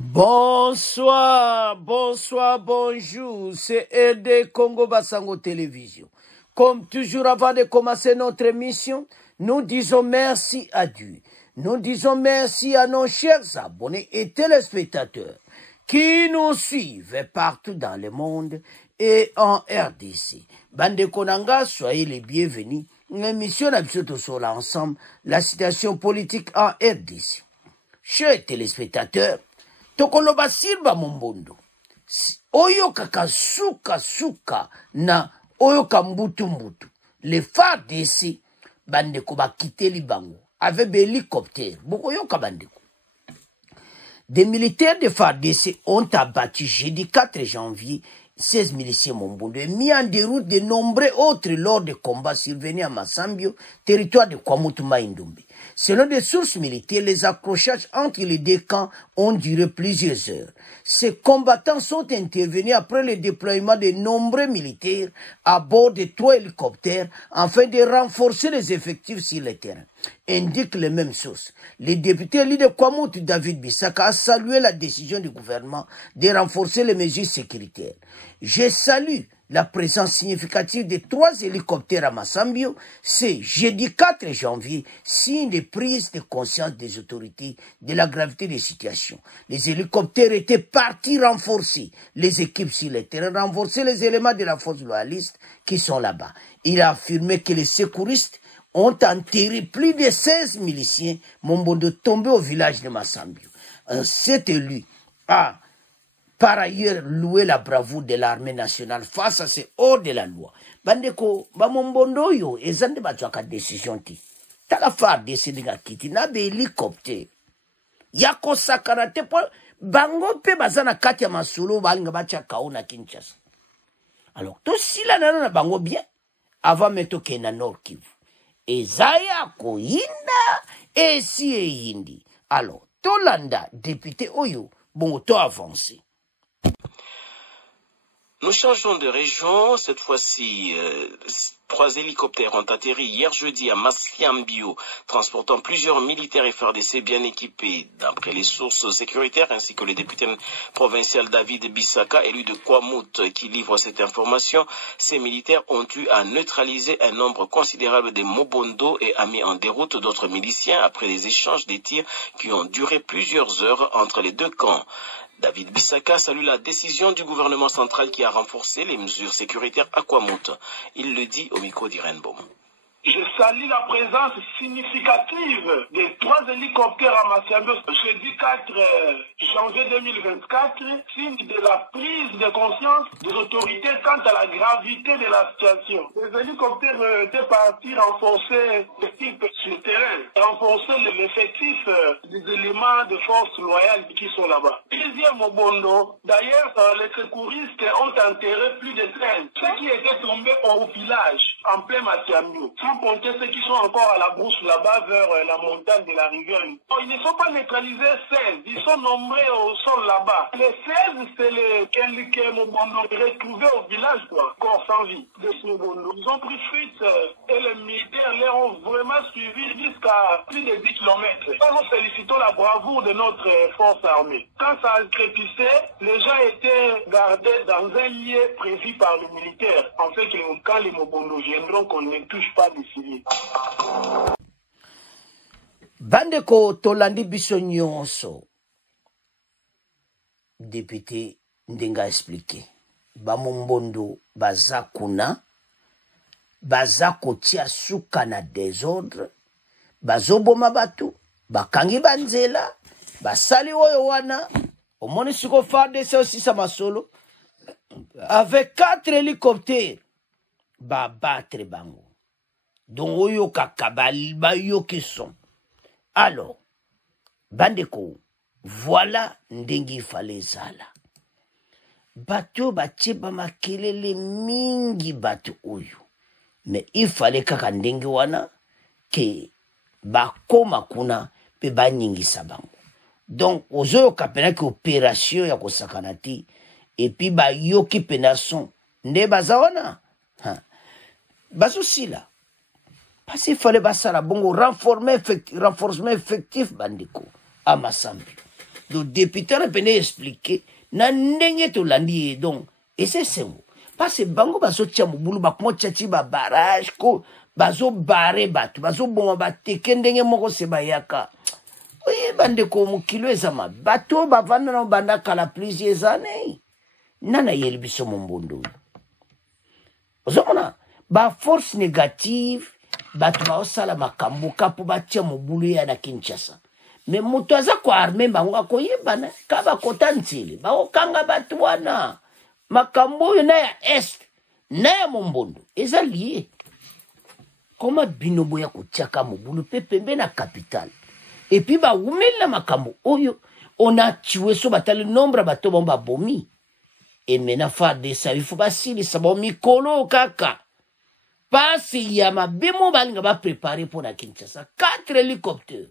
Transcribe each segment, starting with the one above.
Bonsoir, bonsoir, bonjour, c'est RD Congo Basango Télévision. Comme toujours avant de commencer notre émission, nous disons merci à Dieu. Nous disons merci à nos chers abonnés et téléspectateurs qui nous suivent partout dans le monde et en RDC. Bande Konanga, soyez les bienvenus. L'émission d'Absoto sur l'ensemble, la situation politique en RDC. Chers téléspectateurs, tokoloba silba mombondo. Oyo kaka suka na oyo kambutu mbutu. Les FARDC bandeko ba kiteli bango avec des hélicoptères. Boko yoka bandeko. Des militaires de FARDC ont abattu jeudi 4 janvier 16 miliciens mombondo et mis en déroute de nombreux autres lors de combats survenus à Massambio, territoire de Kwamutumba Indombe. Selon des sources militaires, les accrochages entre les deux camps ont duré plusieurs heures. Ces combattants sont intervenus après le déploiement de nombreux militaires à bord de 3 hélicoptères afin de renforcer les effectifs sur le terrain. Indique les mêmes sources. Le député élu de Kwamutu, David Bissaka, a salué la décision du gouvernement de renforcer les mesures sécuritaires. Je salue la présence significative de 3 hélicoptères à Massambio, c'est jeudi 4 janvier, signe de prise de conscience des autorités de la gravité des situations. Les hélicoptères étaient partis renforcer les équipes sur le terrain, renforcer les éléments de la force loyaliste qui sont là-bas. Il a affirmé que les secouristes ont enterré plus de 16 miliciens mombondo tombés au village de Massambio. Cet élu a par ailleurs loué la bravoure de l'armée nationale face à ces hors de la loi. Bandeko, mombondo yo, ezande batwaka décision ti. Taka far décider ga kiti na be hélicoptère. Yako sakarate po bango pe bazana kati ya masolo balinga bacha kaona Kinshasa. Alors, to sila na bango bien avant meto ke na Nord Kivu. Ezaya ko inda esi e hindi. Alors, Tolanda député oyo bon to avancé. Nous changeons de région. Cette fois-ci, 3 hélicoptères ont atterri hier jeudi à Massambio, transportant plusieurs militaires et FARDC bien équipés. D'après les sources sécuritaires ainsi que le député provincial David Bissaka, élu de Kwamout, qui livre cette information, ces militaires ont eu à neutraliser un nombre considérable de Mobondo et a mis en déroute d'autres miliciens après les échanges des tirs qui ont duré plusieurs heures entre les deux camps. David Bissaka salue la décision du gouvernement central qui a renforcé les mesures sécuritaires à Kwamout. Il le dit au micro d'Irène Beaumont. Je salue la présence significative des 3 hélicoptères à Massambio jeudi 4 janvier 2024, signe de la prise de conscience des autorités quant à la gravité de la situation. Les hélicoptères étaient partis renforcer l'équipe sur le terrain, renforcer l'effectif des éléments de force loyale qui sont là-bas. Deuxième au Bondo, d'ailleurs, les secouristes ont enterré plus de 13, ceux qui étaient tombés au village, en plein Massambio. Sans compter ceux qui sont encore à la brousse là-bas vers la montagne de la rivière. Ils ne sont pas neutralisés 16, ils sont nombreux au sol là-bas. Les 16, c'est les que Mobondo retrouvés au village, quoi, corps sans vie de ce Mobondo. Ils ont pris fuite et les militaires les ont vraiment suivis jusqu'à plus de 10 km. Nous félicitons la bravoure de notre force armée. Quand ça crépissait, les gens étaient gardés dans un lieu prévu par les militaires, en fait que quand les Mobondo viendront, qu'on ne touche pas les civils. Bandeko tolandi biso nyonso. Député Ndenga expliqué. Bamombondo baza kuna, baza kotia suka na désordre, bazoboma batu, bakangi banzela, basali oyo wana, omoni siko FARDC aussi sa masolo, avec 4 hélicoptères, battre bango. Donc oyo kakabali bayo qui sont. Alors, bandeko, voilà ndengi fallait zala. Bato bacheba makelele mingi bato oyo. Mais il fallait kaka ndengi wana ke bakoma kuna pe banyingi sabango. Donc ozo kapena ki opération ya kosakanati et puis ba yoki penason nde bazawana. Bazo sila. Parce qu'il fallait basala bongo renforcement effectif bandiko à Massambio. le député a expliqué na ndenge to landi donc et c'est ça parce que bango bazo tia mobulu ba ko tchati ba barrage ko bazo barre batu bazo bomba bateke ndenge moko se bayaka oye bande ko mukilo ezama bato bavanda na banda kala plusieurs années nana yeli biso mombondo ozomona ba force négative batu ba osala makambo kapo batia mobulu ya na Kinshasa mais moto aza ko arme bango akoyebana kaba kotanzile ba okanga batu wana makambo na ya est na ya mombondo eza lié koma binobo ya kotiaka mobulu pe pembe na capitale et puis ba umela makambo oyo on a tué so batale nombre bato bomba bomi et mena fa de ça il faut basili ça bon mikolo kaka pasi ya mabemo balinga ba préparer pour na Kinshasa 4 hélicoptères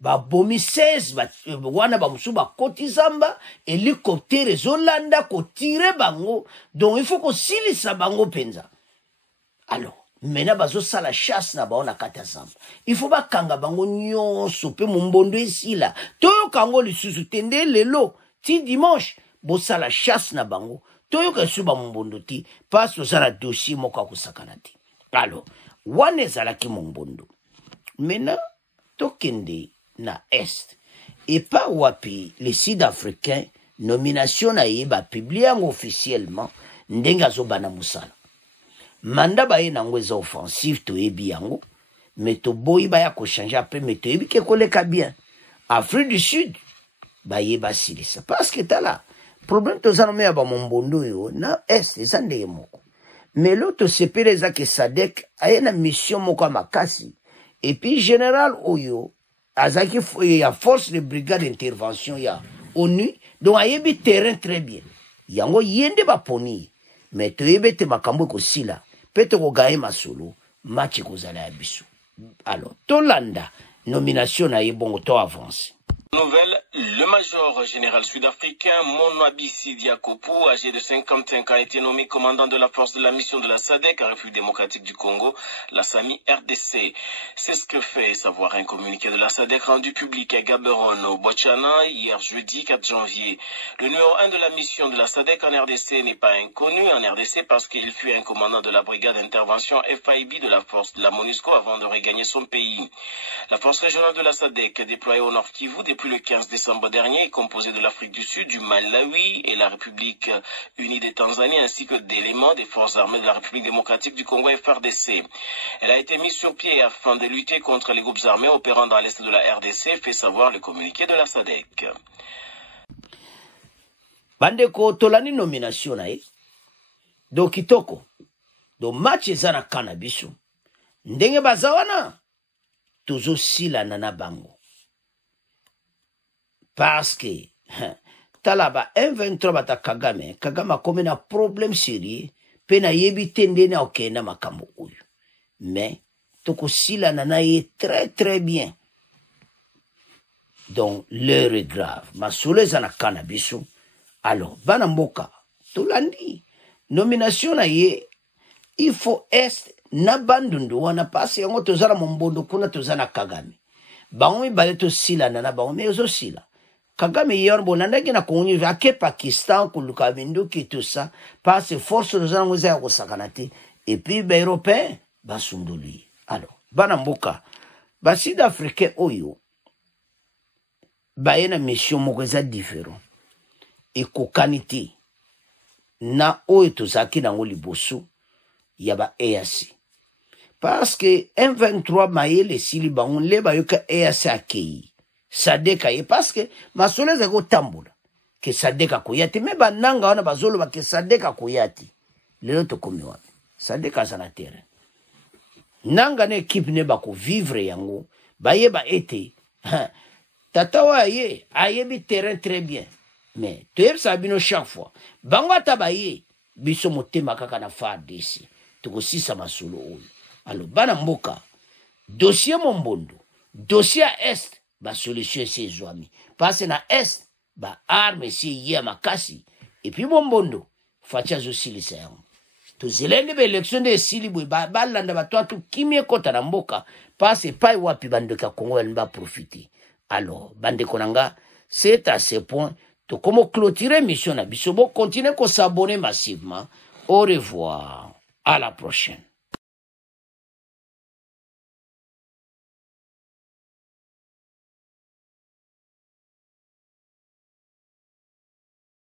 ba bomi 16 wana ba musu ba kotizamba hélicoptère zolanda ko tirer bango donc il faut ko silisa bango penza alors mena bazo sala chasse na baona kata zamba il faut ba kanga bango nyonso pe mombondo esila toyo kango lisusu tende lelo ti dimanche bo sala chasse na bango toyo ka suba mombondo ti passe sala dossier moko kusakana ti alors wana ezala ki mombondo mena tokende na est et pas wapi les Sud-Africains nomination na yeba publié officiellement ndenga zo bana musala manda baye na ngweza offensive to ebi yango mais to boyi ba ya ko changer après mais to ebi ke koleka bien Afrique du Sud baye ba silisa parce que tala problème to zanome ya ba mombondo yo na est ezande moko mais l'autre sepele za ke Sadek aye na mission moko makasi et puis général oyo azaki ya force de brigade d'intervention ya ONU donc ayebi terrain très bien yango yende ba poni mais to yebete makambo ko sila pete ko gae masolo match ko zala ya biso alors tolanda nomination na yebongo to avance. Nouvelle, le major général sud-africain Monwabisi Diakopo, âgé de 55 ans, a été nommé commandant de la force de la mission de la SADC en République démocratique du Congo, la SAMI RDC. C'est ce que fait savoir un communiqué de la SADC rendu public à Gaborone au Botswana hier jeudi 4 janvier. Le numéro 1 de la mission de la SADC en RDC n'est pas inconnu en RDC parce qu'il fut un commandant de la brigade d'intervention FIB de la force de la MONUSCO avant de regagner son pays. La force régionale de la SADC déployée au Nord Kivu depuis le 15 décembre dernier est composée de l'Afrique du Sud, du Malawi et la République unie des Tanzanie ainsi que d'éléments des forces armées de la République démocratique du Congo FRDC. Elle a été mise sur pied afin de lutter contre les groupes armés opérant dans l'est de la RDC, fait savoir le communiqué de la SADC. Bandeko tolani nomination na ye do kitoko do match ezana kanabisu ndenge bazawana tozo sila na bango parce que talaba M23 bata Kagame comme na problème sérieux pe na yebi tende na okena makambo oyo mais toko sila na ye très bien donc l'heure est grave masolo ezana kanabisu alors bana mboka tolandi nomination na ye il faut est na bandundu wana pasi yango tozala mombondo kuna tozana Kagame bango ibale to sila na bango mais ozo sila Kagame yorbo nandaki na konyu ake Pakistan kuluka bindu ki tout ça parce force tozana ngoza ya kosakanati et puis ba européen basunduli alors bana mboka ba Sud-Africain oyo ba ena mission moko za différent et kokaniti na oyo tozaki nango liboso ya ba EAC parce que M23 maele sili bango le ba yoka EAC akei sadeka ye parce que masoleza ko tambula ke sadeka koyati me bananga wana bazolo ba ke sadeka koyati lelo to komi wapi sadeka sana terrain nanga ne équipe ne ba ko vivre yango ba ye ba ete tata wa ye ayebi terrain très bien mais tu sabino chaque fois bango tabaye biso motema kaka na FARDC to sisa masolo oyo alors bana mboka dossier mombondo dossier à est ba solution c'est zoami parce na est ba arme si ya makasi et puis mombondo facha zo silisa yango to zelende be election de silibu ba landa ba to kimie kota na mboka parce pas wapi bandoka Congo ba profiter Alors, bande konanga, c'est à ce point. Donc, comment clôturer mission na biso, continuez à s'abonner massivement. Au revoir. À la prochaine.